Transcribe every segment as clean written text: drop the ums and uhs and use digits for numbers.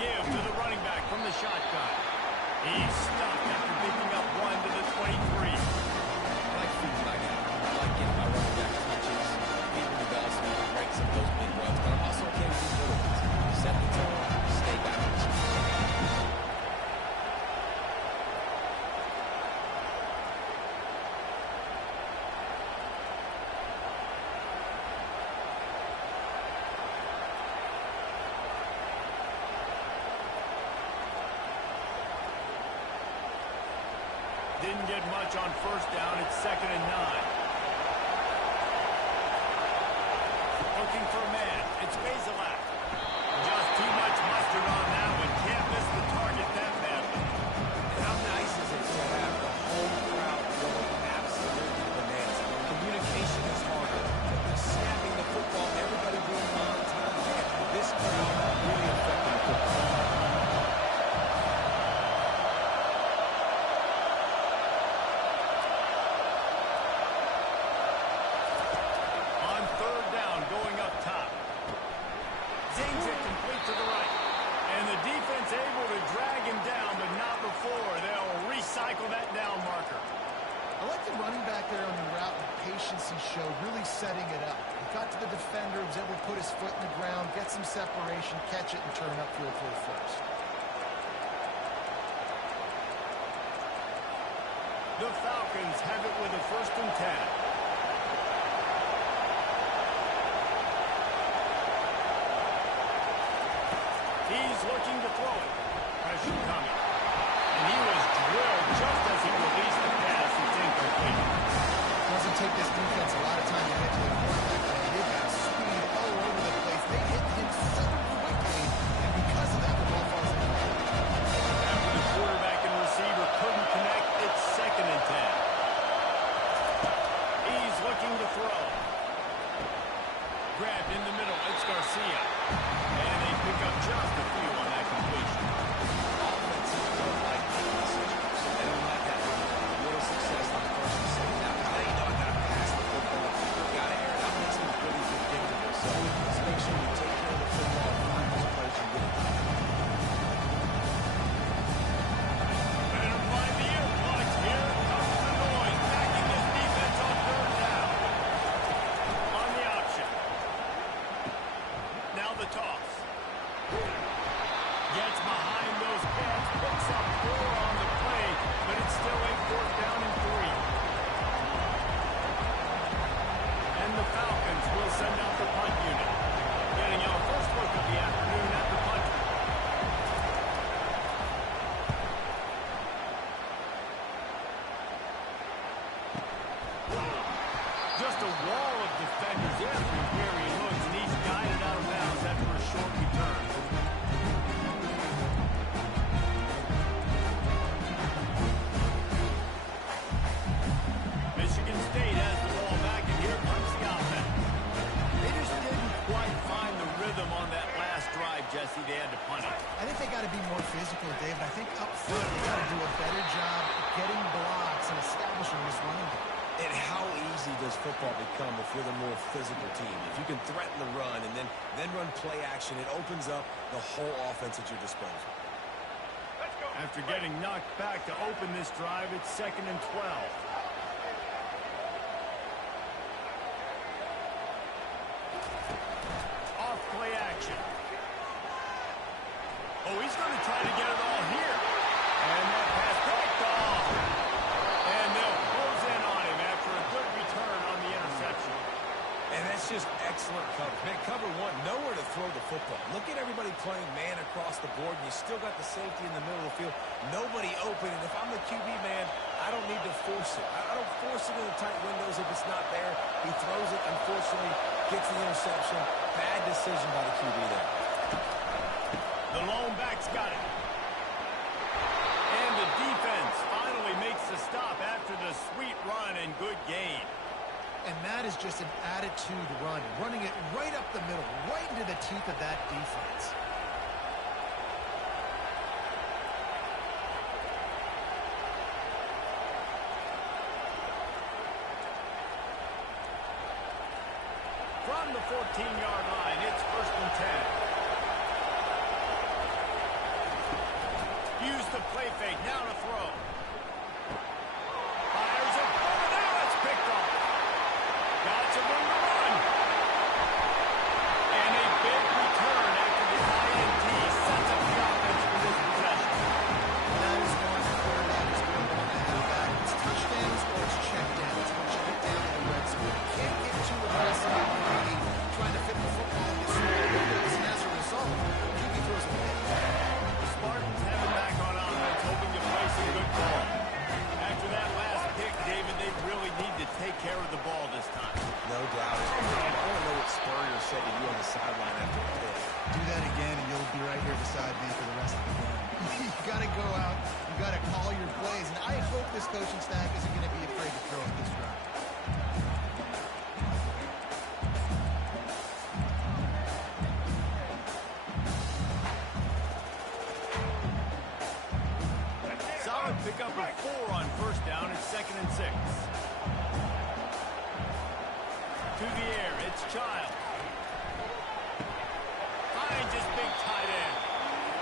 give to the running back from the shotgun. He's stuffed after picking up 1 to the 23. I like feeding my guy. I like getting my running back touches, beating the bell so we can break some of those big runs. But I'm also okay with these little ones. Set the tone, stay back in the speed. Didn't get much on first down. It's 2nd and 9. Looking for a man. It's Bazelak. Just too much mustard on that one. Can't miss the target that badly. And how nice is it to have the whole crowd going absolutely bananas? Communication is harder. Snapping the football, everybody being on time. Man, this crowd really affecting the football. Able to drag him down, but not before. They'll recycle that down marker. I like the running back there on the route, the patience he showed, really setting it up. He got to the defender, was able to put his foot in the ground, get some separation, catch it, and turn upfield for the first. The Falcons have it with a 1st and 10. He's looking to throw it. Pressure coming. And he was drilled just as he released the pass. It's incomplete. Doesn't take this defense a lot of time to get to the quarterback. They've got speed all over the place. They hit him so quickly, and because of that, the ball falls in the way. After the quarterback and receiver couldn't connect, it's 2nd and 10. He's looking to throw. Grabbed in the middle. It's Garcia. And they pick up just a few on that completion. Offenses don't like that decision. They don't like that. A little success on the first and second. Now you know I got to pass the football. Got to air it out. Makes me really predictable. So let's make sure we take care of the football and find those plays and get it done. Better find the earplugs. Here comes the noise. Backing this defense on 3rd down. On the option. Now the toss. Gets behind those cats, picks up 4 on the play, but it's still a 4th down and 3. And the Falcons will send out the punt unit. Getting our first look of the afternoon at the punt. Just a wall of defenders everywhere he looks, and he's guided out of bounds after a short return. Michigan State has the ball back, and here comes the offense. They just didn't quite find the rhythm on that last drive, Jesse. They had to punt it. I think they got to be more physical, David. I think up front they got to do a better job getting blocks and establishing this running game. And how easy does football become if you're the more physical team? If you can threaten the run and then run play action, it opens up the whole offense at your disposal. After getting knocked back to open this drive, it's 2nd and 12. Off play action. Oh, he's going to try to get it all here. And that pass picked off. And they'll close in on him after a good return on the interception. And that's just excellent coverage. Man, cover 1, nowhere to throw the football. Look at everybody playing man across the board, and you still got the safety in the middle of the field. Nobody open, and if I'm the QB man, I don't need to force it. I don't force it in the tight windows if it's not there. He throws it, unfortunately, gets the interception. Bad decision by the QB there. The lone back's got it. And the defense finally makes the stop after the sweet run and good gain. And that is just an attitude run, running it right up the middle, right into the teeth of that defense. From the 14-yard line, it's 1st and 10. the play fake. Now to throw. Fires it over. Now it's picked off. Got some room to run. And a big return after the INT sets up the offense for this possession. That is one the quarterback is going to want to have back. It's touchdowns or it's checkdowns. Once you get down to the red zone, you can't get too aggressive and greedy trying to fit the football in the small windows. And as a result, QB throws a pick. The Spartans have him back on offense, hoping to play some good ball. After that last pick, David, they really need to take care of the ball this time. No doubt. I want to know what Spurrier said to you on the sideline after the pick. Do that again, and you'll be right here beside me for the rest of the game. You got to go out. You got to call your plays. And I hope this coaching staff isn't going to be afraid to throw at this drive. Solid pickup of 4 on first down and 2nd and 6. To the air, it's Child. Finds his big tight end.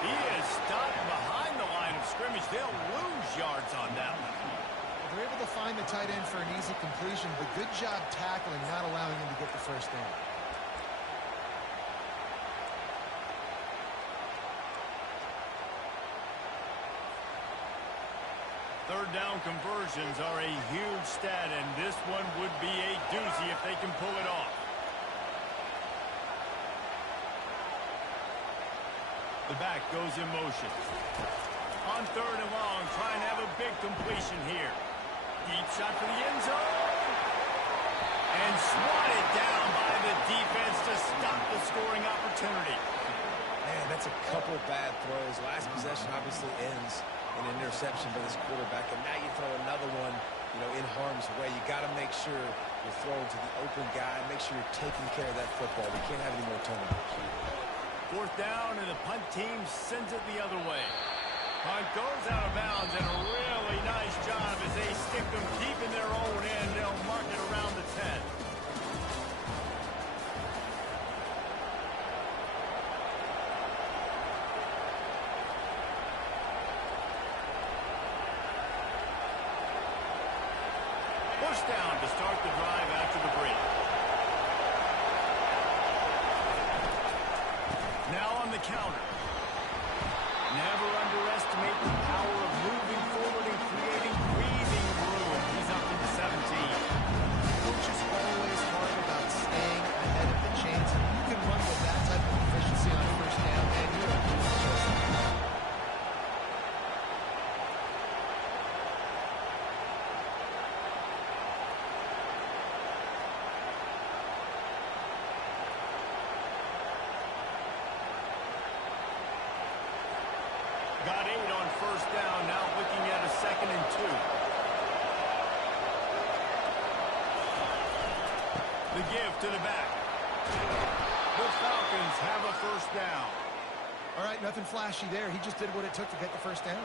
He is stopped behind the line of scrimmage. They'll lose yards on that one. They're able to find the tight end for an easy completion, but good job tackling, not allowing him to get the first down. Third down conversions are a huge stat, and this one would be a doozy if they can pull it off. The back goes in motion. On 3rd and long, trying to have a big completion here. Deep shot for the end zone. And swatted down by the defense to stop the scoring opportunity. Man, that's a couple bad throws. Last possession obviously ends in an interception by this quarterback, and now you throw another one, in harm's way. You got to make sure you're throwing to the open guy. Make sure you're taking care of that football. We can't have any more turnovers. 4th down, and the punt team sends it the other way. Punt goes out of bounds, and a really nice job as they stick them deep in their own end. They'll mark it around the 10. Push down to start the drive after the break. Now on the counter. Never underestimate the power of moving forward and creating breathing room. He's up to the 17. Coach is always hard about staying ahead of the chains. You can run with that type of efficiency on first down, and you're a Got 8 on first down, now looking at a 2nd and 2. The give to the back. The Falcons have a first down. All right, nothing flashy there. He just did what it took to get the first down.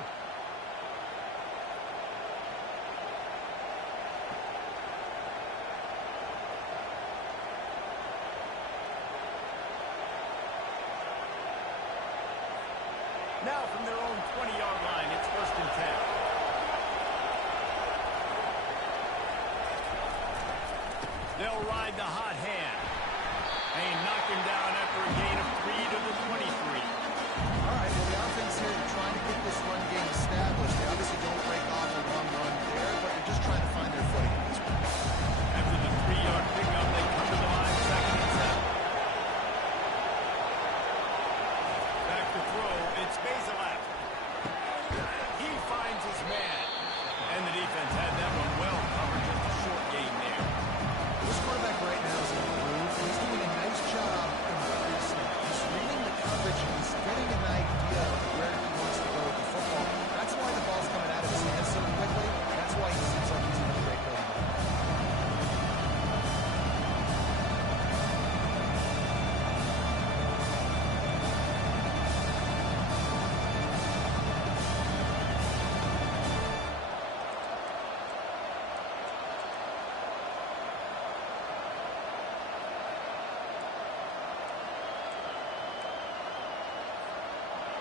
Now from their own 20-yard line, it's 1st and 10. They'll ride the hot hand. They knock him down after a gain of 3 to the 23. All right, well, the offense here, they're trying to get this run game established. They obviously don't break off a long run there, but they're just trying to find their footing in this one. After the 3-yard pickup, they come to the line, 2nd and 7. Back to throw, it's Bazelak. He finds his man. And the defense had that one well covered, just a short gain there. This quarterback right now is in the groove. He's doing a nice job in the snap. He's reading the coverage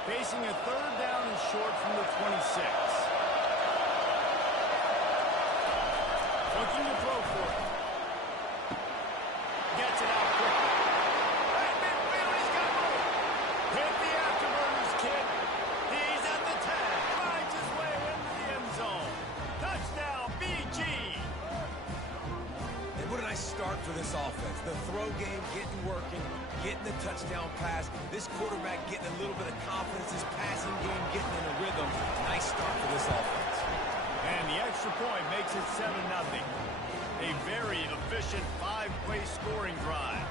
Facing a third down and short from the 26. Looking to throw for it. Gets it out quickly. Right midfield, he's got room. Hit the afterburners, kid. He's at the 10. Finds his way into the end zone. Touchdown, BG. And what a nice start for this offense. The throw game getting working, getting the touchdown pass. This quarterback getting a little bit of confidence. His passing game getting in a rhythm. Nice start for this offense. And the extra point makes it 7-0. A very efficient 5-play scoring drive.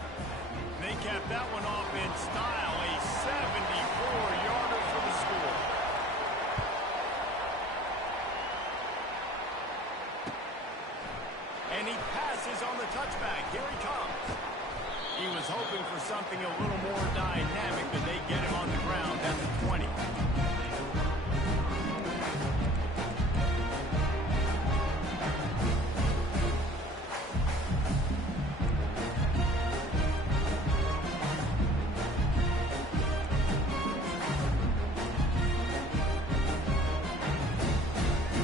They capped that one off in style. A 74-yarder for the score. And he passes on the touchback. Here he comes. He was hoping for something a little more dynamic, but they get him on the ground at the 20.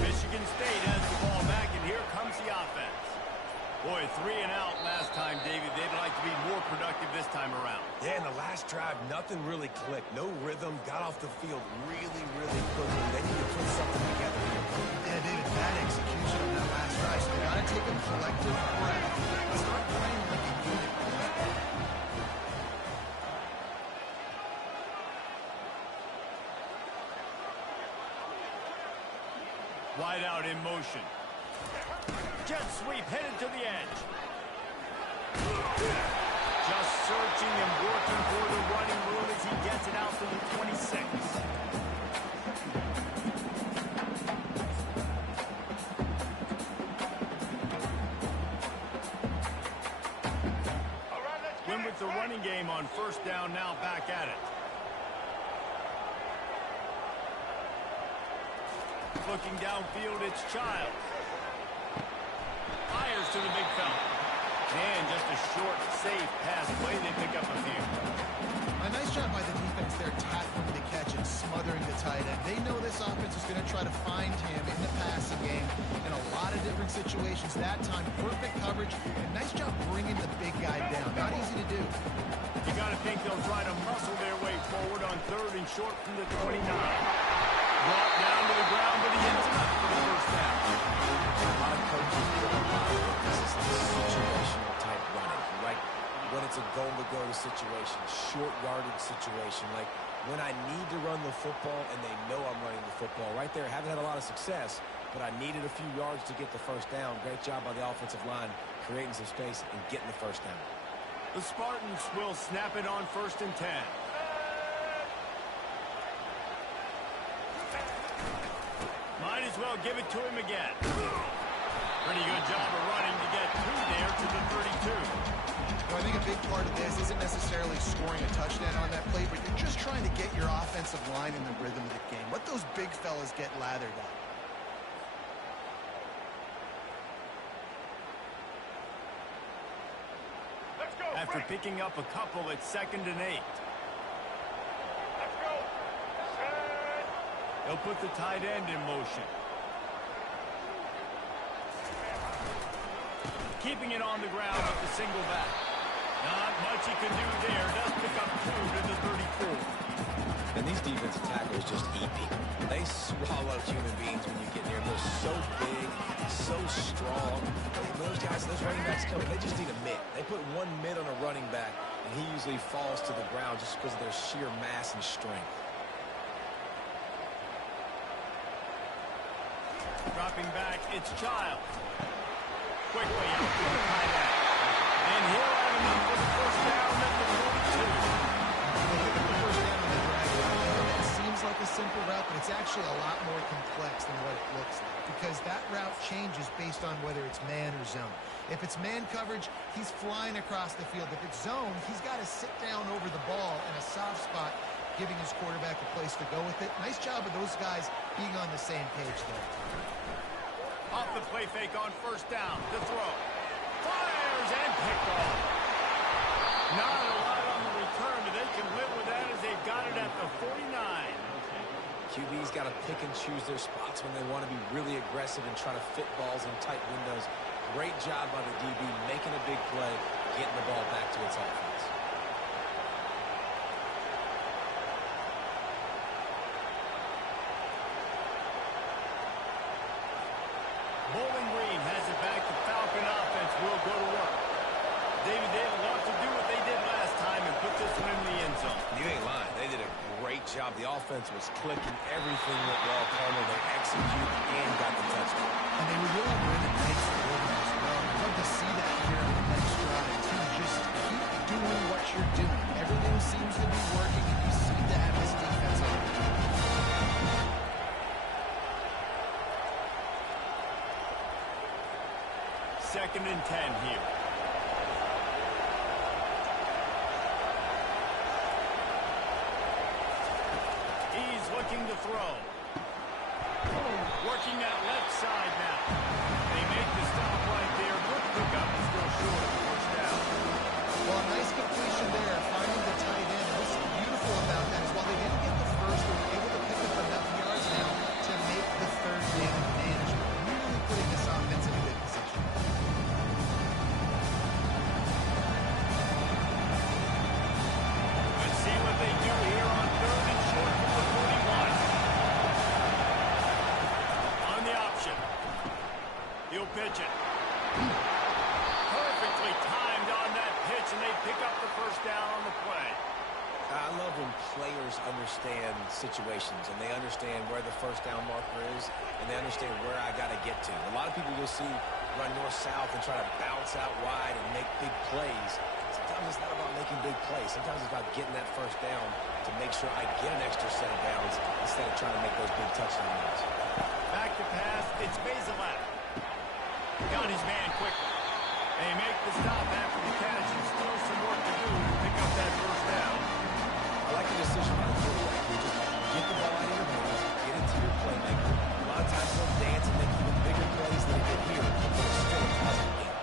Michigan State has the ball back, and here comes the offense. Boy, 3 and out last time, David. They'd like to be more productive this time around. Yeah, in the last drive, nothing really clicked. No rhythm. Got off the field really, really quickly. They need to put something together here. Yeah, David, bad execution on that last drive. So they got to take a collective breath and start playing like a unit. Wide out in motion. Jet sweep headed to the edge. Just searching and working for the running room as he gets it out to the 26. Win with the running game on first down, now back at it. Looking downfield, it's Child. Fires to the big fella. And just a short, safe pass play. They pick up a few. A nice job by the defense there, tackling the catch and smothering the tight end. They know this offense is going to try to find him in the passing game in a lot of different situations. That time, perfect coverage, and nice job bringing the big guy down. Not easy to do. You got to think they'll try to muscle their way forward on third and short from the 29. Brought down to the ground, but he ends up for the first down. A lot of coaches do a lot of this is like situational type running, right? When it's a goal-to-go situation, short yardage situation, like when I need to run the football and they know I'm running the football. Right there, haven't had a lot of success, but I needed a few yards to get the first down. Great job by the offensive line, creating some space and getting the first down. The Spartans will snap it on first and 10. Might as well give it to him again. Pretty good job of running to get 2 there to the 32. I think a big part of this isn't necessarily scoring a touchdown on that play, but you're just trying to get your offensive line in the rhythm of the game. Let those big fellas get lathered up. After picking up a couple, it's 2nd and 8. They'll put the tight end in motion. Keeping it on the ground with the single back. Not much he can do there. Does pick up 2 to the 34. And these defensive tackles just eat people. They swallow human beings when you get near them. They're so big, so strong. Those guys, those running backs coming, they just need a mid. They put one mid on a running back, and he usually falls to the ground just because of their sheer mass and strength. Dropping back, it's Child. Quickly out to the tight end. And he'll have enough for the first down at the 42. The first down on the drag route, it seems like a simple route, but it's actually a lot more complex than what it looks like, because that route changes based on whether it's man or zone. If it's man coverage, he's flying across the field. If it's zone, he's got to sit down over the ball in a soft spot, giving his quarterback a place to go with it. Nice job of those guys being on the same page there. Off the play fake on first down. The throw. Fires and picked off. Not a lot on the return, but they can live with that as they've got it at the 49. QB's got to pick and choose their spots when they want to be really aggressive and try to fit balls in tight windows. Great job by the DB making a big play, getting the ball back to its offense. Bowling Green has it back. The Falcon offense will go to work. David, they love to do what they did last time and put this one in the end zone. You ain't lying. They did a great job. The offense was clicking. Everything went well. Palmer, they executed and got the touchdown. And they were really in a nice rhythm as well. I'd love to see that here in the next drive, too. Just keep doing what you're doing. Everything seems to be working, and you seem to have this defense on your team. Second and 10 here. He's looking to throw. Working that left side now. They make the stop right there. Good pickup is still short of the first down. Well, a nice completion there, finding the tight end. What's beautiful about that is while they didn't get the first, they were able to pick up enough yards now to make the third down manageable. Really putting this offense in a good position. Let's see what they do here on third and short from the 41. On the option. He'll pitch it. Perfectly timed on that pitch, and they pick up the first down on the play. I love when players understand situations and they understand where the first down marker is and they understand where I got to get to. A lot of people you'll see run north-south and try to bounce out wide and make big plays. Sometimes it's not about making big plays. Sometimes it's about getting that first down to make sure I get an extra set of downs instead of trying to make those big touchdown runs. Back to pass. It's Bazelak. Got his man quickly. They make the stop after the catch and still some work to do to pick up that first down. I like the decision by the quarterback. You just get the ball out of your hands, get it to your playmaker. A lot of times they'll dance and make even bigger plays than they did here, but it's still a positive game.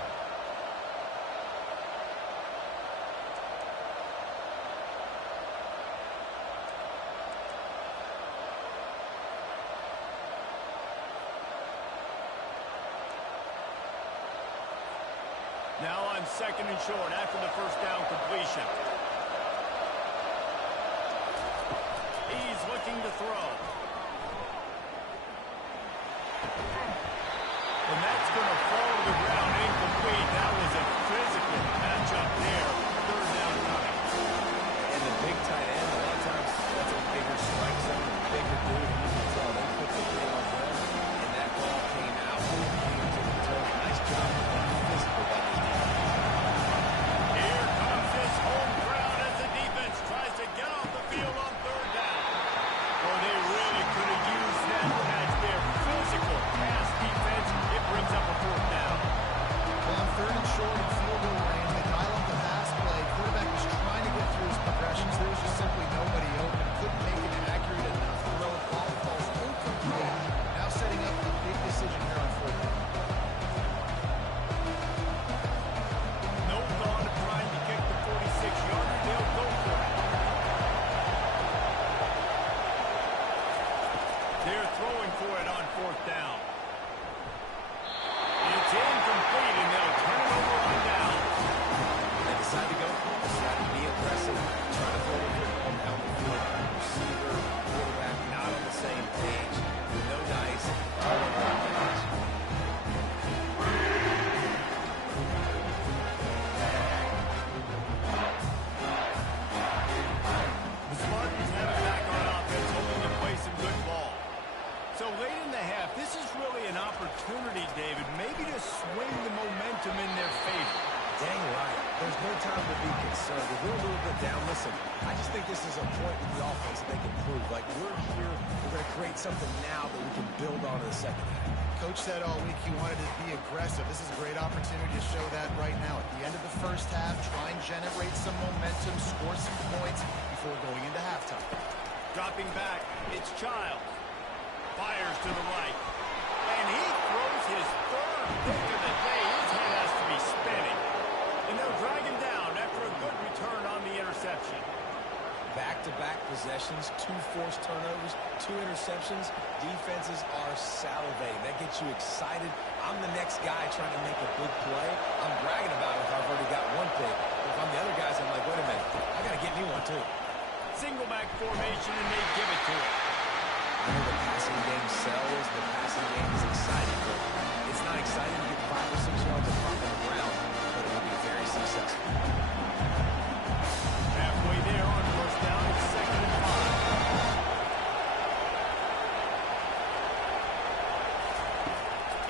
Now on second and short after the first down completion. He's looking to throw. And that's going to fall to the ground incomplete. That was a physical matchup there. Third down coming. And the big tight end, a lot of times that's a bigger strike zone, a bigger dude. And you can tell they put the ball on him, and that ball came out and came to the toe. Nice job of being physical by this defense. Here comes this home crowd as the defense tries to get off the field on third down. Oh, they really could have used that as their physical pass defense. It brings up a fourth down. Well, on third and short and field goal range, they dial up the pass play. Quarterback was trying to get through his progressions. There was just simply nobody open. Couldn't make it accurate enough. Throw ball falls incomplete. Now setting up a big decision here on fourth down. No thought of trying to kick the 46-yarder. They'll go for it. They're throwing for it on fourth down. It's incomplete, and they'll turn it over on down. They decide to go for it, decide to be aggressive, try to throw the football down the field. Receiver, quarterback, not on the same page. No dice, all on one page. The Spartans have it back on offense, hoping to play some good ball. So late in the half, this is really an opportunity, David, maybe to swing the momentum in their favor. Dang right. There's no time to be concerned. If we're a little bit down, listen, I just think this is a point with the offense that they can prove. Like, we're here, we're going to create something now that we can build on in the second half. Coach said all week he wanted to be aggressive. This is a great opportunity to show that right now. At the end of the first half, try and generate some momentum, score some points before going into halftime. Dropping back, it's Child. Fires to the right. And he throws his third pick of the day. His head has to be spinning. And they'll drag him down after a good return on the interception. Back-to-back possessions, 2 forced turnovers, 2 interceptions. Defenses are salivating. That gets you excited. I'm the next guy trying to make a big play. I'm bragging about it if I've already got one pick. But if I'm the other guys, I'm like, wait a minute, I got to get me one too. Single back formation, and they give it to him. I know the passing game sells, the passing game is exciting, but it's not exciting to get 5 or 6 yards of pop on the ground, but it will be very successful. Halfway there on first down, it's 2nd and 5.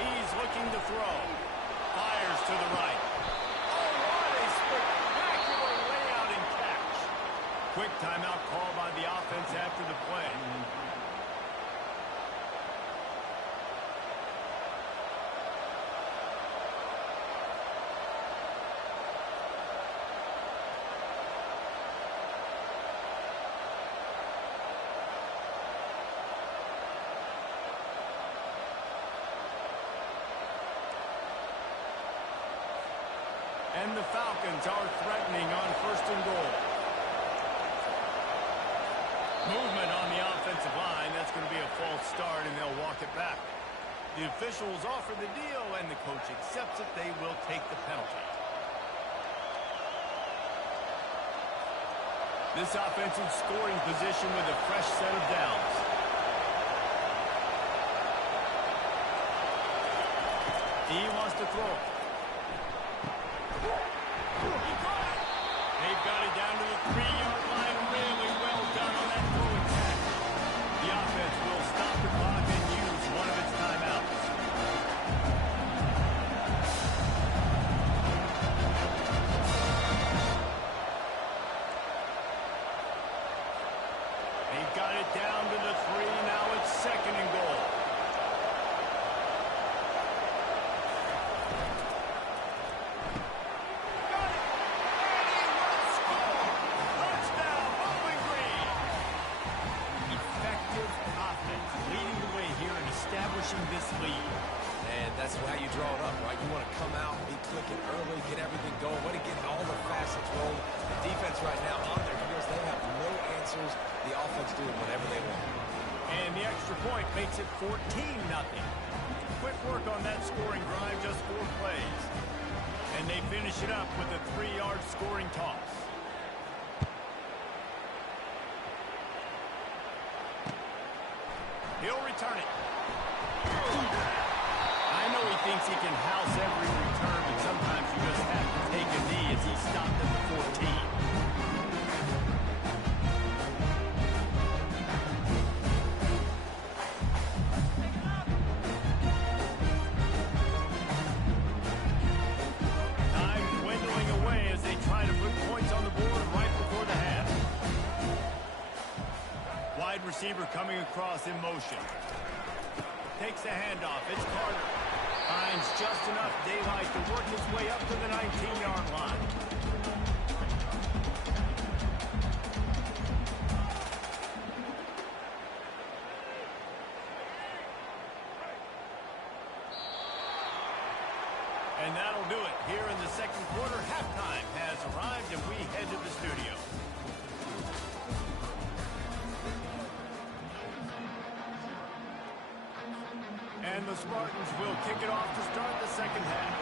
He's looking to throw. Fires to the right. Oh, what a spectacular layout and catch. Quick timeout call by the offense after the play. And the Falcons are threatening on 1st and goal. Movement on the offensive line. That's going to be a false start, and they'll walk it back. The officials offer the deal, and the coach accepts it. They will take the penalty. This offensive scoring position with a fresh set of downs. He wants to throw. They've got it down to the 3-yard line. Really well done on that throw attack. The offense will stop the clock and use one of its timeouts. They've got it down to the 3. Now it's 2nd and goal. This lead. And that's how you draw it up, right? You want to come out, be clicking early, get everything going, want to get all the facets rolling. The defense right now on their heels, they have no answers. The offense doing whatever they want. And the extra point makes it 14-0. Quick work on that scoring drive, just 4 plays. And they finish it up with a 3-yard scoring toss. He'll return it. I know he thinks he can house every return, but sometimes you just have to take a knee as he stopped at the 14. Time dwindling away as they try to put points on the board right before the half. Wide receiver coming across in motion. Takes the handoff. It's Carter. Finds just enough daylight to work his way up to the 19-yard line. And that'll do it. Here in the 2nd quarter, halftime has arrived, and we head to the studio. And the Spartans will kick it off to start the 2nd half.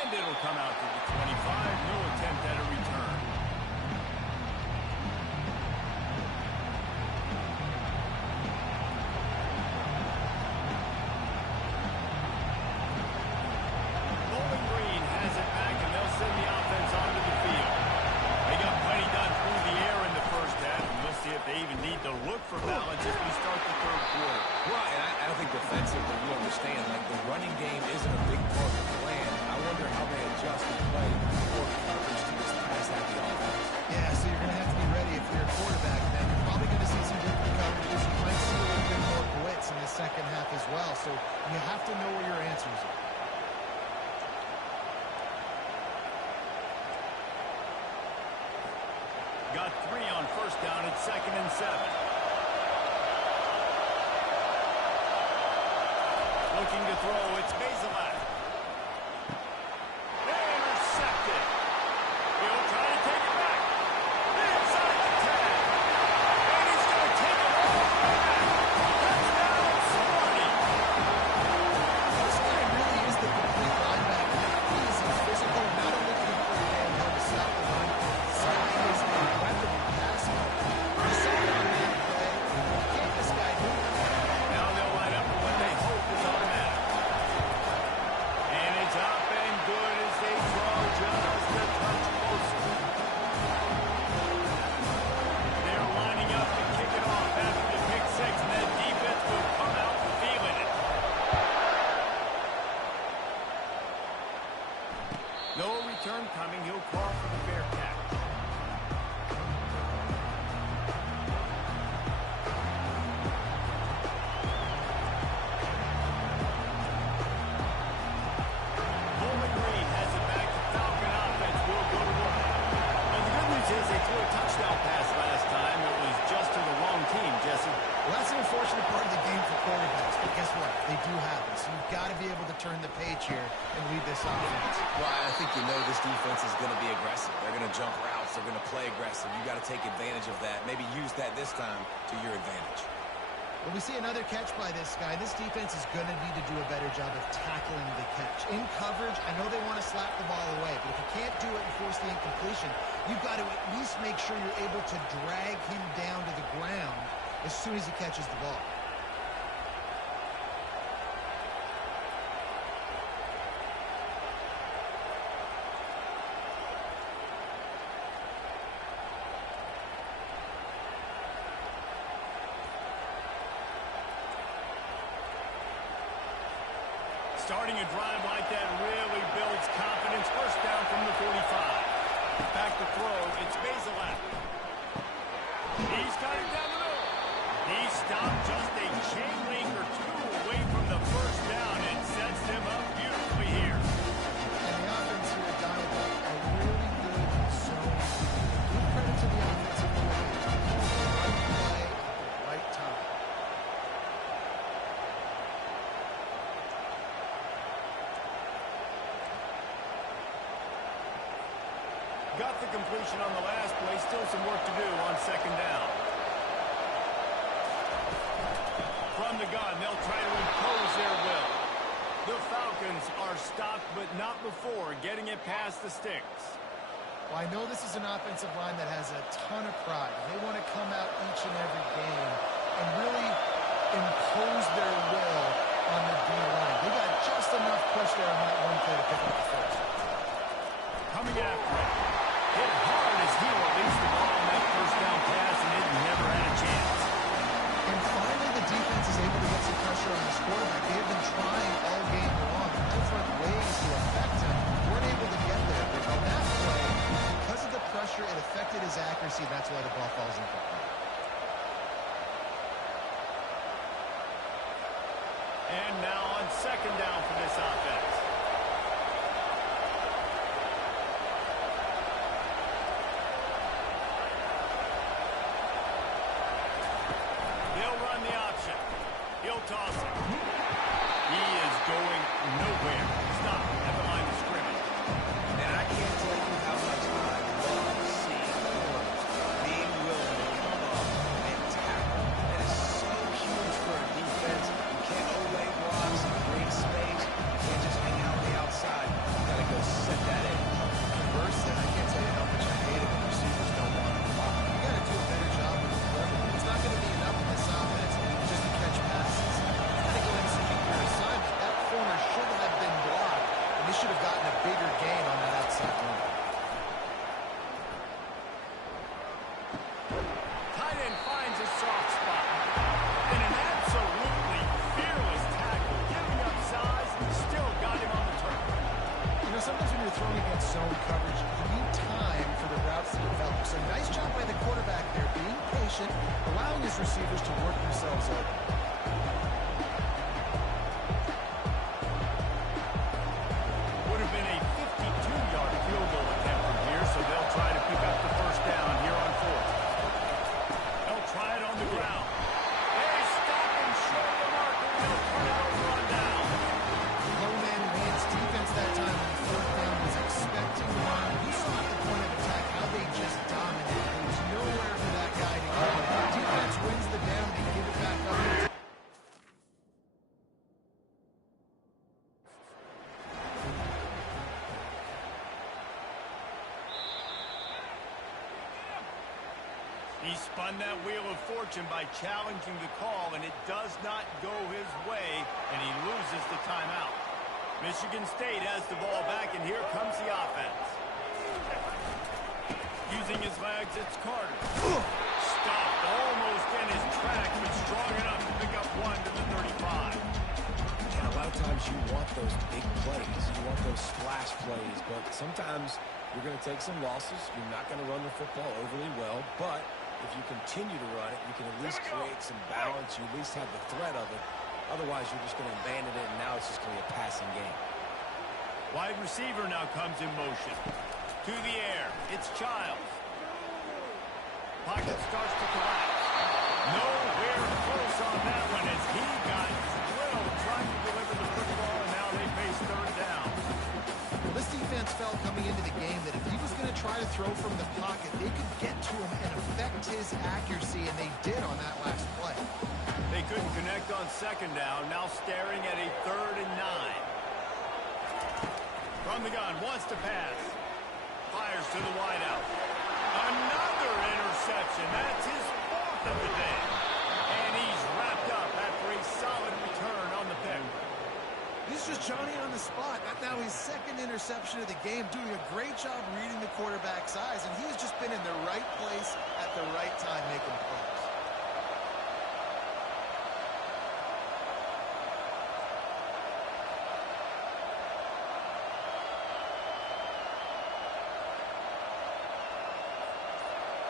And it'll come out to the 25. No attempt at a return. Bowling Green has it back, and they'll send the offense onto the field. They got plenty done through the air in the first half, and we'll see if they even need to look for balance as we start the 3rd quarter. Right, and I think defensively you understand, like the running game isn't a big part of the plan. I wonder how they adjust and play more coverage to this pass-happy offense. Yeah, so you're going to have to be ready if you're a quarterback, man. You're probably going to see some different coverages. You might see a little bit more blitz in the 2nd half as well, so you have to know where your answers are. Got 3 on first down at 2nd and 7. Looking to throw. It's Bazelak. Intercepted. He'll try to take it back. Inside the 10. And he's going to take it all the way back. Touchdown, Smarty. This guy really is the complete linebacker. He is physical, not only can he play downhill to stop the run, this guy is a weapon in passing. You saw it on that play. You can't this guy do it. Now they'll line up for what they hope is automatic. And it's up and good as they draw just a touch closer. They're lining up to kick it off after the pick six, and that defense will come out feeling it. No return coming. He'll call for the Bearcat. Bowling Green has it back. The Falcon offense will go to work. And the good news is they threw a touchdown pass last time. It was just to the wrong team, Jesse. Well, that's an unfortunate part of the game for quarterbacks, but guess what? They do happen. So you've got to be able to turn the page here and lead this offense. Well, I think you know this defense is going to be aggressive. They're going to jump routes. They're going to play aggressive. You got to take advantage of that. Maybe use that this time to your advantage. Well, we see another catch by this guy. This defense is going to need to do a better job of tackling the catch. In coverage, I know they want to slap the ball away, but if you can't do it and force the incompletion, you've got to at least make sure you're able to drag him down to the ground as soon as he catches the ball. Starting a drive like that really builds confidence. First down from the 45. Back to throw. It's Bazelak. He's got it down the middle. He stopped just a chain link or two away from the first down and sets them up beautifully here. And the offense here dialed up a really good zone. Give credit to the offensive coordinator. Right play at the right time. Got the completion on the last play. Still some work to do on second down. From the gun, they'll try to impose their will. The Falcons are stopped, but not before getting it past the sticks. Well, I know this is an offensive line that has a ton of pride. They want to come out each and every game and really impose their will on the D-line. They got just enough push there on that one play to pick up the first. Coming after it. Hit hard as he released the ball on that first down pass, and it never had a chance. And finally, the defense is able to get some pressure on this quarterback. They have been trying all game long. Different ways to affect him. Weren't able to get there. But on that play, because of the pressure, it affected his accuracy. That's why the ball falls incomplete. And now on second down for this offense. They'll run the option. He'll toss it. He is going nowhere. Stop at the line of scrimmage. And I can't tell you how much I love seeing corners being willing to come up and tackle. That is so huge for a defense. You can't overlay blocks and create space. You can't just hang out on the outside. You got to go set that in. Conversely, I can't tell you how much I hate it when receivers don't want to block. You got to do a better job with the corner. It's not going to be enough in this offense just to catch passes. You got to go in and secure your assignment. That corner should have been blocked, and they should have gotten a bigger gain on that outside run. Tight end finds a soft spot. And an absolutely fearless tackle, giving up size, and still got him on the turf. You know, sometimes when you're throwing against zone coverage, you need time for the routes to develop. So nice job by the quarterback there, being patient, allowing his receivers to work themselves open. Would have been a 52-yard field goal attempt from here, so they'll try to pick up the first down here on fourth. They'll try it on the ground. They stop him short of the marker. They'll turn it over on down. He spun that wheel of fortune by challenging the call, and it does not go his way, and he loses the timeout. Michigan State has the ball back, and here comes the offense. Using his legs, it's Carter. Stopped almost in his tracks, but strong enough to pick up one to the 35. And a lot of times you want those big plays. You want those splash plays, but sometimes you're going to take some losses. You're not going to run the football overly well, but if you continue to run it, you can at least create some balance. You at least have the threat of it. Otherwise, you're just going to abandon it, and now it's just going to be a passing game. Wide receiver now comes in motion. To the air. It's Childs. Pocket starts to collapse. Nowhere close on that one as he got drilled trying to deliver the football, and now they face third down. Well, this defense felt coming into the game that if he was going to try to throw from the pocket, they could get to him and affect his accuracy, and they did on that last play. They couldn't connect on second down, now staring at a 3rd and 9. From the gun, wants to pass. Fires to the wideout. Another interception. That's his 4th of the day. And he's wrapped up after a solid return on the pick. This is just Johnny on the spot. That's now his 2nd interception of the game, doing a great job reading the quarterback's eyes, and he's just been in the right place at the right time making plays.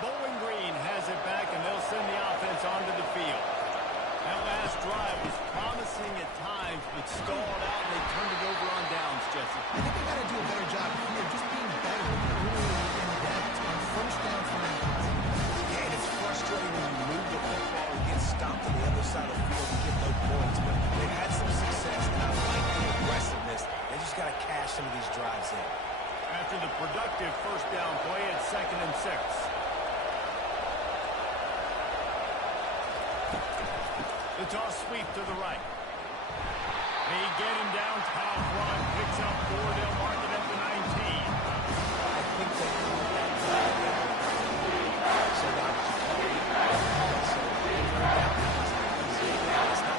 Bowling Green has it back, and they'll send the offense onto the field. That last drive was promising at times, but stalled out, and they turned it over on downs, Jesse. I think they got to do a better job here, just being better early in depth on first down for an positive. Yeah, and it's frustrating when you move the football and get stopped on the other side of the field and get no points, but they've had some success, and I like the aggressiveness. They just got to cash some of these drives in. After the productive first down play, it's 2nd and 6. The toss sweep to the right. They get him down, top run, picks up 4, they'll mark it at the 19. I think they call that so now that you call it, so it's not the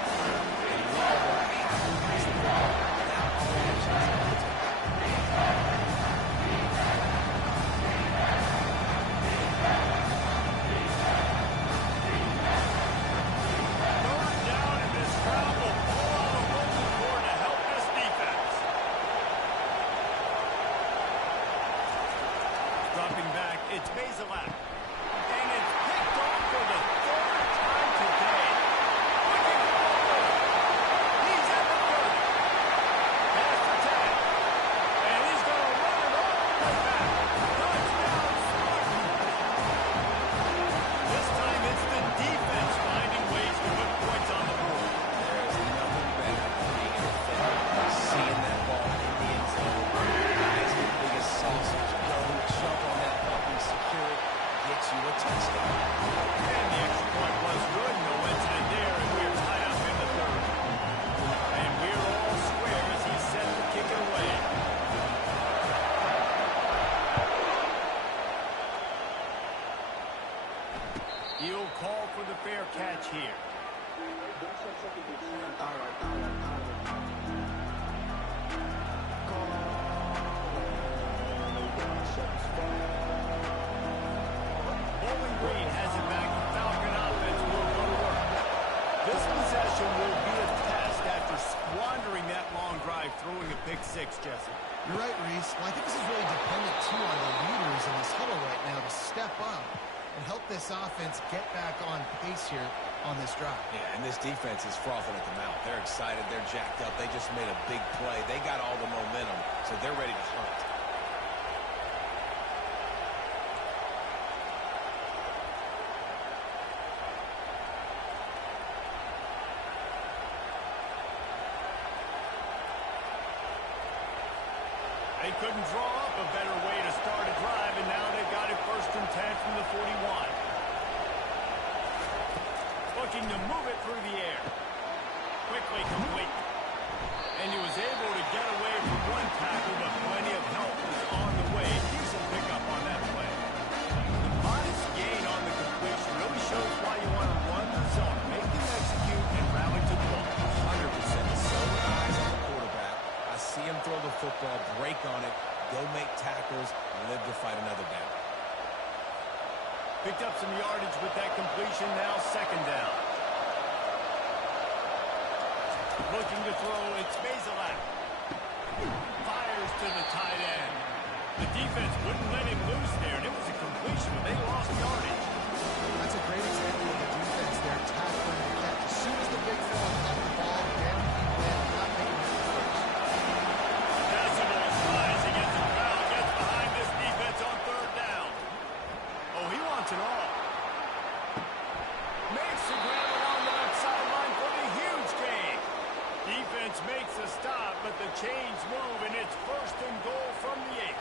time. And we all want to have to pass the ball. Now all actions are to It's Bazelak. And it's picked off for the 3rd time today. Looking forward. He's at the 30. Pass the 10. And he's going to run it all the way back. Touchdown, Spartan. This time it's the defense finding ways to put points on the board. There is nothing better than being a defender. Seeing that ball in the end zone. Eyes as big as sausage. Jump on that puppy, secure it, gets you a touchdown. And the extra point was good. No incident there, and we're tied up in the 3rd. And we're all square as he's set to kick it away. He'll call for the fair catch here. Bowling Green has it back. The Falcon offense will go to work. This possession will be a test after squandering that long drive, throwing a pick 6, Jesse. You're right, Reese. Well, I think this is really dependent, too, on the leaders in this huddle right now to step up and help this offense get back on pace here on this drive. Yeah, and this defense is frothing at the mouth. They're excited. They're jacked up. They just made a big play. They got all the momentum, so they're ready to hunt. They couldn't draw up a better way to start a drive, and now they've got it 1st and 10 from the 41. Looking to move it through the air. Quickly complete. And he was able to get away from one tackle, but plenty of help was on the way. Decent pickup on that play. The modest gain on the completion football, break on it, go make tackles, and live to fight another down. Picked up some yardage with that completion. Now second down. Looking to throw. It's Bazelak. Fires to the tight end. The defense wouldn't let him loose there, and it was a completion, but they lost yardage. That's a great example of the defense there tackling the catch. As soon as the big fella caught the ball, down he went, not making that first. Decibels rising as the crowd gets behind this defense on third down. Oh, he wants it all. Makes the grab along the left sideline for the huge gain. Defense makes a stop, but the chains move, and it's first and goal from the 8.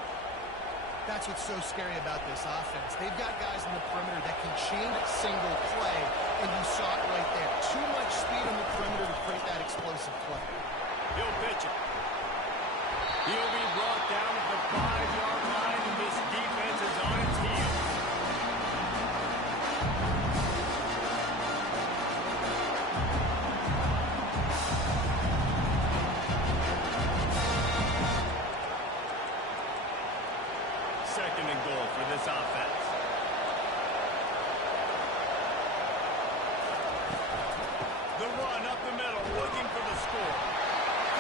That's what's so scary about this offense. They've got guys in the perimeter that can chain a single play, and you saw it right there. Too much speed on the perimeter to create that explosive play. He'll pitch it. He'll be brought down at the 5-yard line, and this defense is on its heels. Second and goal for this offense. The run up the middle, looking for the score.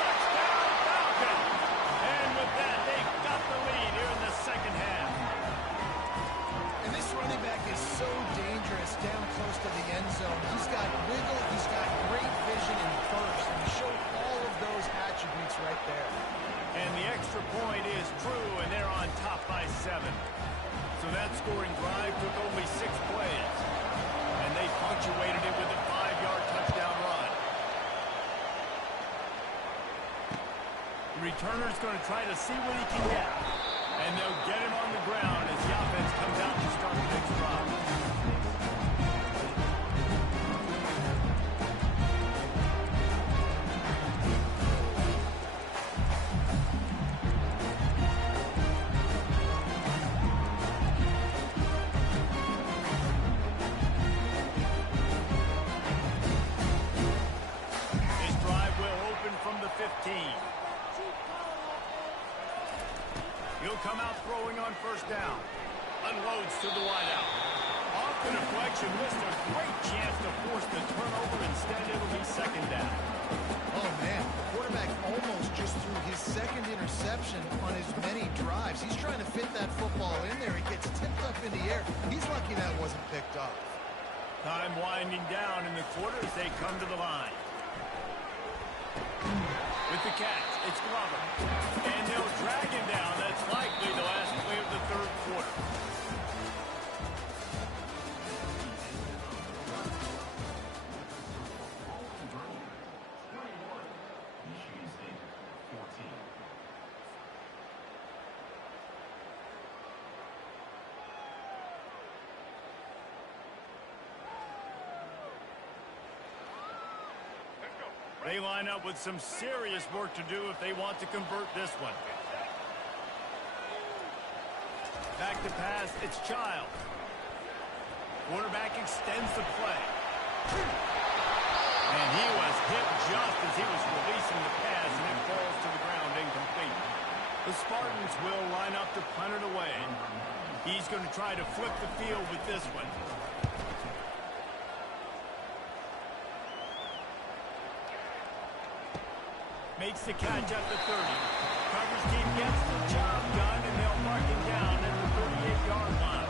Touchdown, Falcons! And with that, they've got the lead here in the second half. And this running back is so dangerous down close to the end zone. He's got wiggle, he's got great vision and burst. And he showed all of those attributes right there. And the extra point is true, and they're on top by 7. So that scoring drive took only 6 plays. And they punctuated it with a 5-yard touchdown run. The returner's going to try to see what he can get. And they'll get him on the ground as the offense comes out to start the next drive. This drive will open from the 15. He'll come out throwing on first down. Unloads to the wideout. Off the deflection, missed a great chance to force the turnover. Instead, it'll be second down. Oh, man. The quarterback almost just threw his second interception on as many drives. He's trying to fit that football in there. It gets tipped up in the air. He's lucky that wasn't picked off. Time winding down in the quarter as they come to the line. With the catch, it's Glover. And they'll drag him down. That's likely the last play of the third quarter. They line up with some serious work to do if they want to convert this one. Back to pass, it's Child. Quarterback extends the play. And he was hit just as he was releasing the pass, and it falls to the ground incomplete. The Spartans will line up to punt it away. He's going to try to flip the field with this one. Makes the catch at the 30. Coverage team gets the job done, and they'll mark him down at the 38-yard line.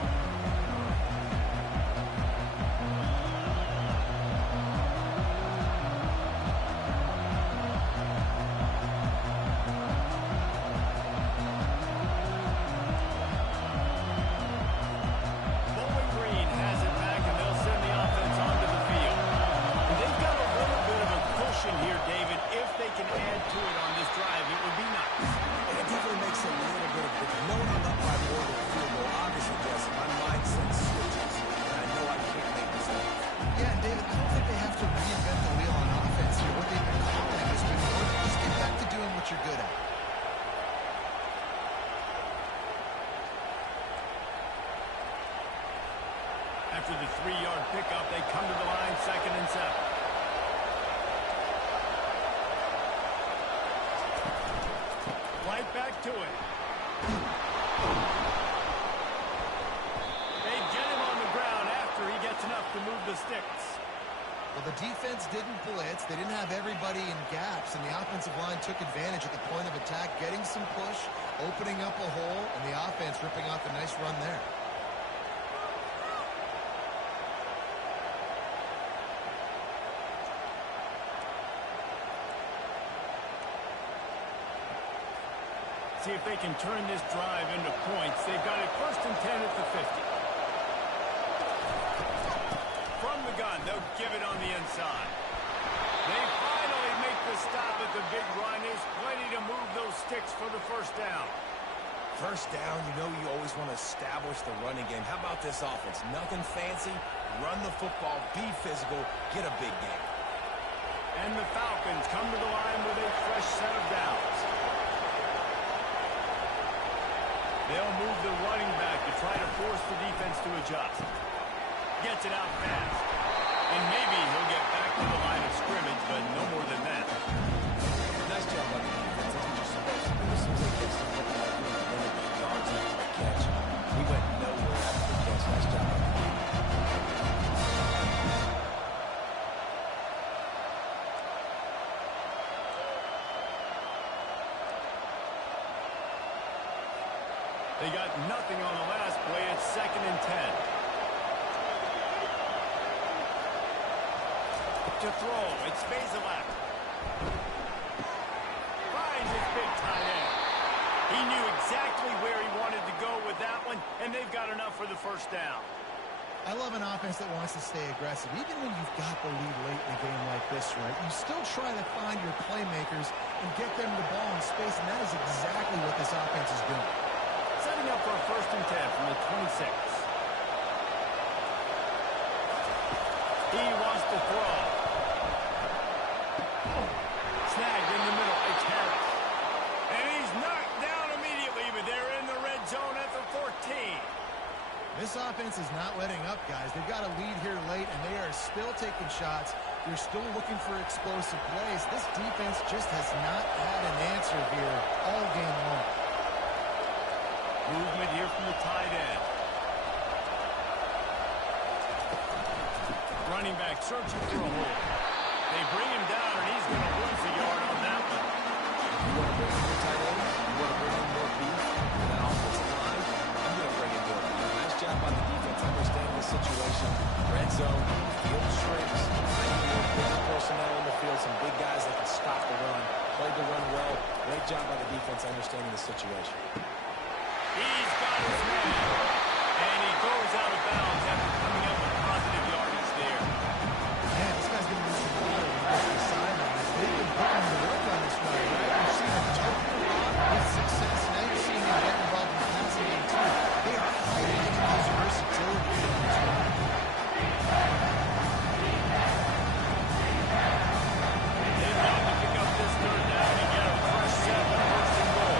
Bowling Green has it back, and they'll send the offense onto the field. And they've got a little bit of a cushion here, David. If they can add to it on this drive, it would be nice. It definitely makes a little bit of difference. Knowing I'm up by more than a field goal, obviously, Jesse, my mindset switches, and I know I can't make mistakes. Yeah, David, I don't think they have to reinvent the wheel on offense here. What they've been calling has been working. Just get back to doing what you're good at. After the 3-yard pickup, they come to the line, 2nd and 7. Right back to it. They get him on the ground after he gets enough to move the sticks. Well, the defense didn't blitz. They didn't have everybody in gaps, and the offensive line took advantage at the point of attack, getting some push, opening up a hole, and the offense ripping off a nice run there. See if they can turn this drive into points. They've got it 1st and 10 at the 50. From the gun, they'll give it on the inside. They finally make the stop at the big run. There's plenty to move those sticks for the 1st down. 1st down, you know you always want to establish the running game. How about this offense? Nothing fancy. Run the football, be physical, get a big game. And the Falcons come to the line with a fresh set of downs. They'll move the running back to try to force the defense to adjust. Gets it out fast. And maybe he'll get back to the line of scrimmage, but no more than that. Nice job by the defense. That's what you're supposed to do. As soon as they catch the football, you want to limit the yards after the catch. He went nowhere after the catch. Nice job by the defense. They got nothing on the last play. It's 2nd and 10. To throw, it's Bazelak. Finds his big tight end. He knew exactly where he wanted to go with that one, and they've got enough for the 1st down. I love an offense that wants to stay aggressive. Even when you've got the lead late in a game like this, right, you still try to find your playmakers and get them the ball in space, and that is exactly what this offense is doing. Setting up for a 1st and 10 from the 26. He wants to throw. Snagged in the middle. It's Harris. And he's knocked down immediately, but they're in the red zone at the 14. This offense is not letting up, guys. They've got a lead here late, and they are still taking shots. They're still looking for explosive plays. This defense just has not had an answer here all game long. Movement here from the tight end. Running back searching for a hole. They bring him down, and he's going to lose a yard on that one. You want to bring in more tight ends? You want to bring in more beef in that offensive line? I'm going to bring in more beef. Nice job by the defense understanding the situation. Red zone, field shrinks. I need more big personnel in the field, some big guys that can stop the run. Played the run well. Great job by the defense understanding the situation. He's got his man, and he goes out of bounds after coming up with positive yardage there. Man, this guy's going to lose some water when he gets to the sidelines. They've been putting the work on this guy, right? You've seen him total with success. Now you're seeing him get involved in the passing game, too. They are hiding in his versatility. They've got to pick up this 3rd down and get a fresh set with 1st and goal.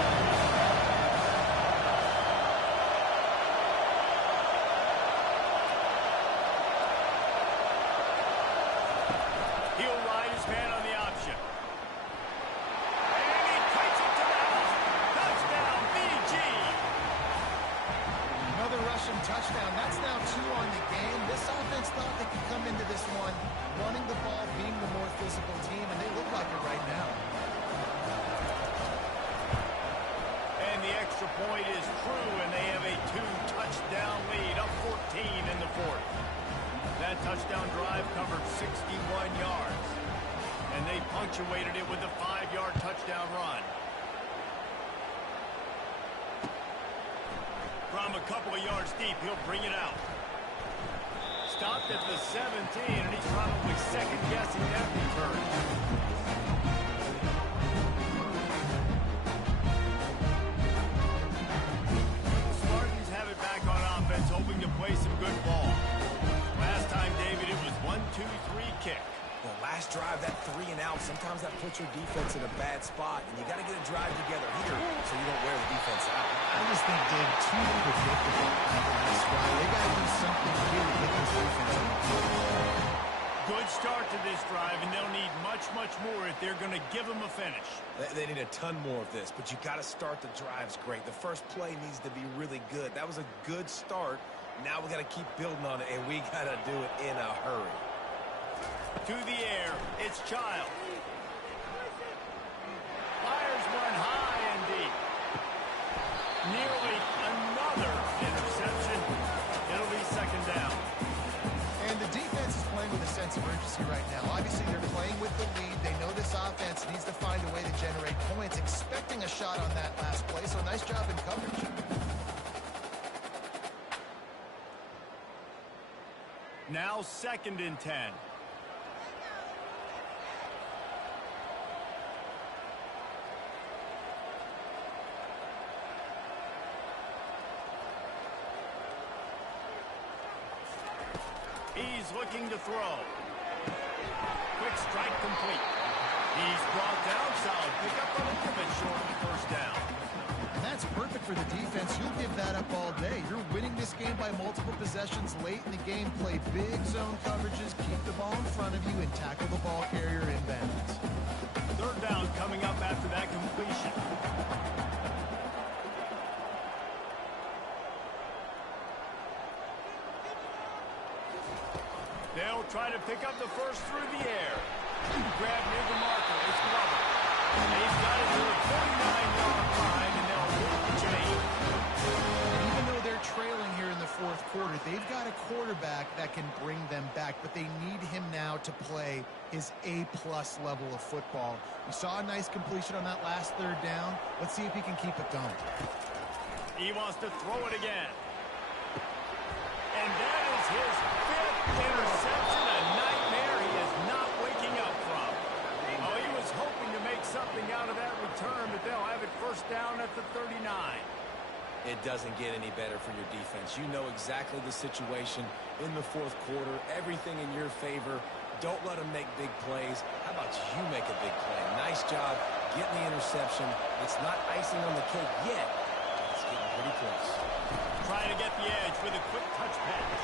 He'll ride his man on the option. And he takes it to the house. Touchdown, BG. Another rushing touchdown. That's now 2 on the game. This offense thought they could come into this one running the ball, being the more physical team, and they look like it right now. And the extra point is true, and they have a 2-touchdown lead, up 14 in the 4th. That touchdown drive covered 61 yards, and they punctuated it with a 5-yard touchdown run. From a couple of yards deep, he'll bring it out. Stopped at the 17, and he's probably second-guessing that return. The Spartans have it back on offense, hoping to play some good ball. Last time, David, it was 1-2-3 kick. The last drive, that 3 and out, sometimes that puts your defense in a bad spot, and you got to get a drive together here so you don't wear the defense out. I just think, Dave, too predictable after this drive. They got to do something here to get this defense on the field. Good start to this drive, and they'll need much, much more if they're going to give them a finish. They need a ton more of this, but you got to start the drives great. The first play needs to be really good. That was a good start. Now we got to keep building on it, and we got to do it in a hurry. To the air, it's Child. Fires one high and deep. Nearly another interception. It'll be second down. And the defense is playing with a sense of urgency right now. Obviously, they're playing with the lead. They know this offense needs to find a way to generate points, expecting a shot on that last play, so nice job in coverage. Now 2nd and 10. He's looking to throw. Quick strike complete. He's brought down. Solid pickup, a little bit short of the first down. And that's perfect for the defense. You'll give that up all day. You're winning this game by multiple possessions late in the game. Play big zone coverages, keep the ball in front of you, and tackle the ball carrier inbounds. 3rd down coming up after that completion. They'll try to pick up the first through the air. Grab near the marker. It's Glover. They've got it to the 49-yard line, and they'll move the chain. And even though they're trailing here in the 4th quarter, they've got a quarterback that can bring them back, but they need him now to play his A-plus level of football. We saw a nice completion on that last 3rd down. Let's see if he can keep it going. He wants to throw it again. And that is his 5th interception, a nightmare he is not waking up from. Oh, he was hoping to make something out of that return, but they'll have it 1st down at the 39. It doesn't get any better for your defense. You know exactly the situation in the 4th quarter. Everything in your favor. Don't let them make big plays. How about you make a big play? Nice job getting the interception. It's not icing on the cake yet. It's getting pretty close. Trying to get the edge with a quick touch pass.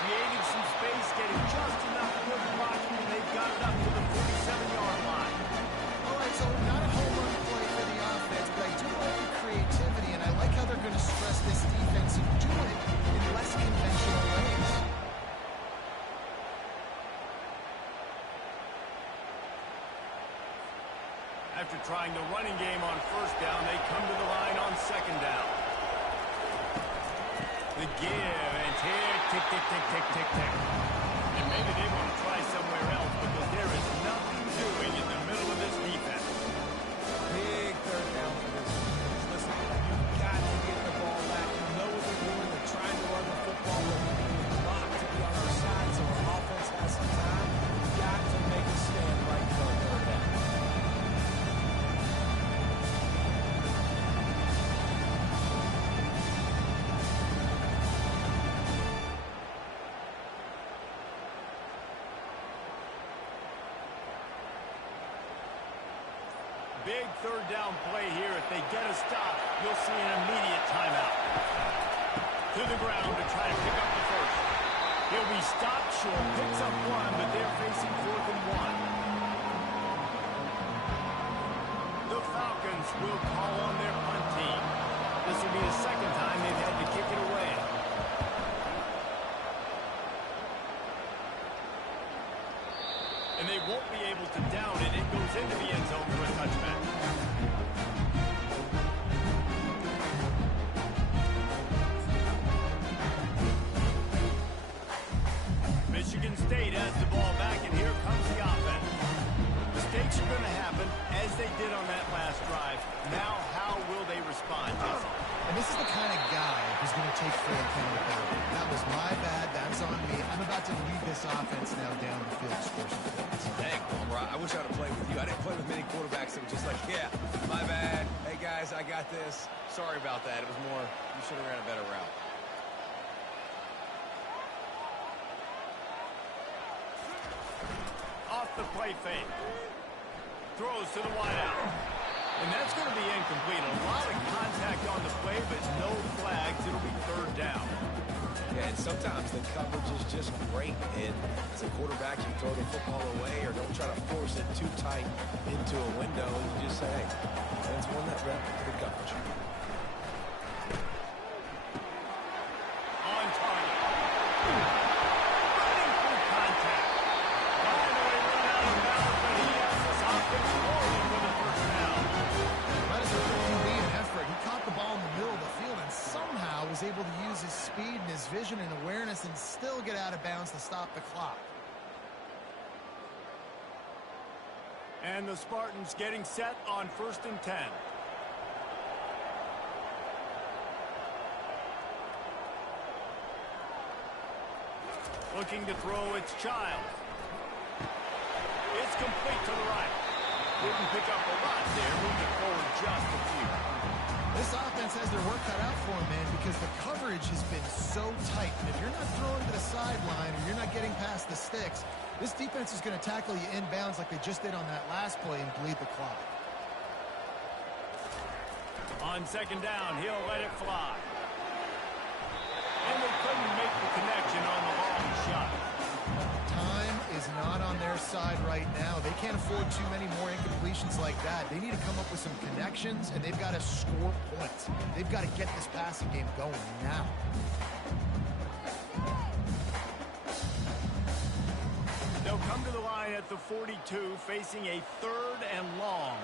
Creating some space, getting just enough good blocking, and they've got it up to the 47-yard line. All right, so not a home run play for the offense, but I do like the creativity, and I like how they're going to stress this defense and do it in less conventional ways. After trying the running game on 1st down, they come to the line on 2nd down. The give and tick, tick, tick, tick, tick, tick, tick. And maybe they want to try somewhere else because there is nothing doing in the middle of this defense. Big 3rd down for this defense. Listen, you've got to get the ball back. You know what they're doing. They're trying to run the football. We're locked to be on our side, so our offense has some time. You've got to make a stand right here on 3rd down. Big 3rd down play here. If they get a stop, you'll see an immediate timeout. To the ground to try to pick up the first. He'll be stopped short, picks up 1, but they're facing 4th and 1. The Falcons will call on their punt team. This will be the 2nd time they've had to kick it away. And they won't be able to down it. It goes into the end zone for a touchback. Michigan State has the ball back, and here comes the offense. Mistakes are going to happen, as they did on that last drive. Now, how will they respond, Jesse? And this is the kind of guy who's going to take full accountability. That was my bad. That's on me. I'm about to lead this offense now down the field to score some points. Dang, Homer, I wish I would have played with you. I didn't play with many quarterbacks that were just like, yeah, my bad. Hey, guys, I got this. Sorry about that. It was more, you should have ran a better route. Off the play fake. Throws to the wideout. And that's going to be incomplete. A lot of contact on the play, but no flags. It'll be 3rd down. Yeah, And sometimes the coverage is just great. And as a quarterback, you throw the football away or don't try to force it too tight into a window. You just say, hey, defense won that rep. Good coverage. On target. Running through contact. Finally run out of bounds, but he has this offense rolling with a first down. Credit to the QB and effort. He caught the ball in the middle of the field and somehow was able to use his speed and his vision and awareness and still get out of bounds to stop the clock. And the Spartans getting set on 1st and 10. Looking to throw, it's Child. It's complete to the right. Didn't pick up a lot there, moving forward just a few. This offense has their work cut out for them, man, because the coverage has been so tight. And if you're not throwing to the sideline or you're not getting past the sticks, this defense is going to tackle you inbounds like they just did on that last play and bleed the clock. On 2nd down, he'll let it fly. And they couldn't make the connection on the long shot. Time is not on their side right now. They can't afford too many more incompletions like that. They need to come up with some connections, and they've got to score points. They've got to get this passing game going now. They'll come to the line at the 42, facing a 3rd and long.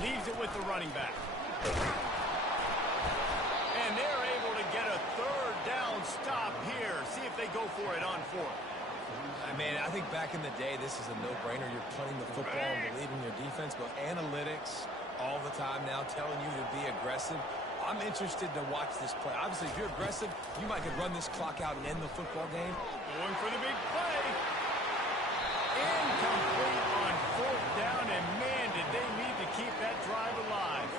Leaves it with the running back. And they're able to get a 3rd down stop here. See if they go for it on 4th. I think back in the day, this is a no-brainer. You're playing the football and believing your defense, but analytics all the time now telling you to be aggressive. I'm interested to watch this play. Obviously, if you're aggressive, you might could run this clock out and end the football game. Going for the big play. Incomplete on 4th down, and man, did they need to keep that drive alive.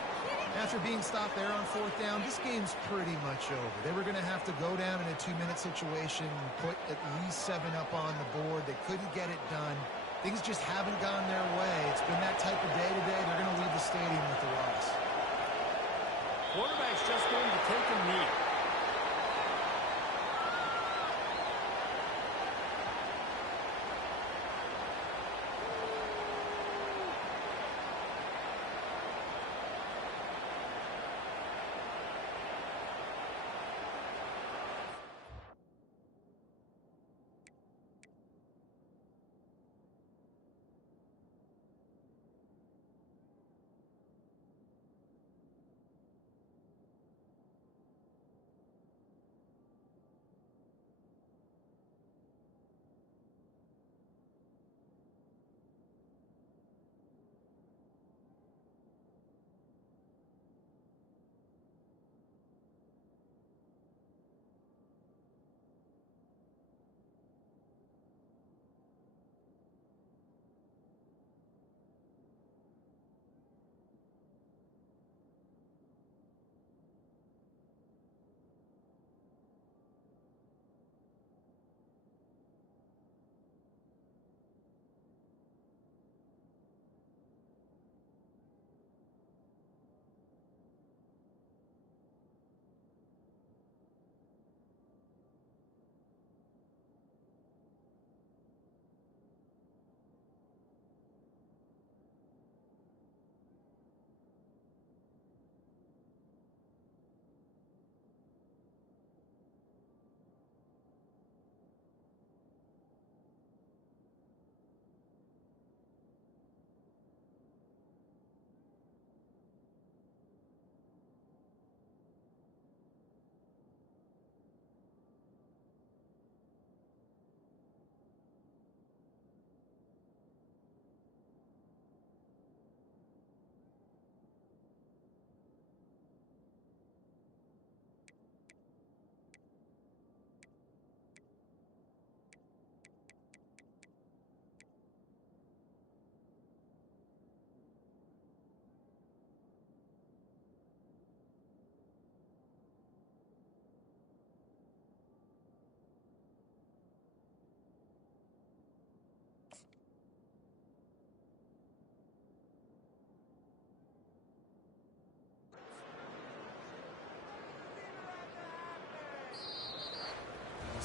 After being stopped there on 4th down, this game's pretty much over. They were going to have to go down in a 2-minute situation and put at least 7 up on the board. They couldn't get it done. Things just haven't gone their way. It's been that type of day today. They're going to leave the stadium with the loss. Quarterback's just going to take a knee.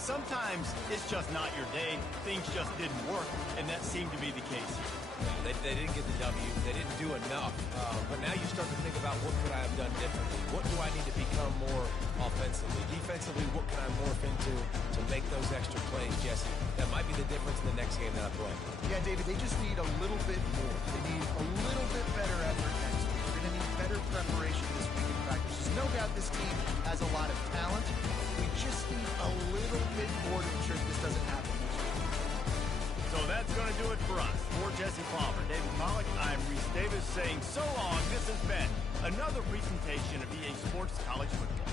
sometimes it's just not your day. Things just didn't work, and that seemed to be the case here. They didn't get the W. They didn't do enough. But now you start to think about what could I have done differently? What do I need to become more offensively? Defensively, what can I morph into to make those extra plays, Jesse? That might be the difference in the next game that I play. Yeah, David, they just need a little bit more. They need a little bit better effort next week. They're going to need better preparation this week in practice. There's no doubt this team has a lot of talent. We just need a little bit more to ensure this doesn't happen next week. So that's going to do it for us. For Jesse Palmer, David Pollack, I'm Reese Davis saying so long. This has been another presentation of EA Sports College Football.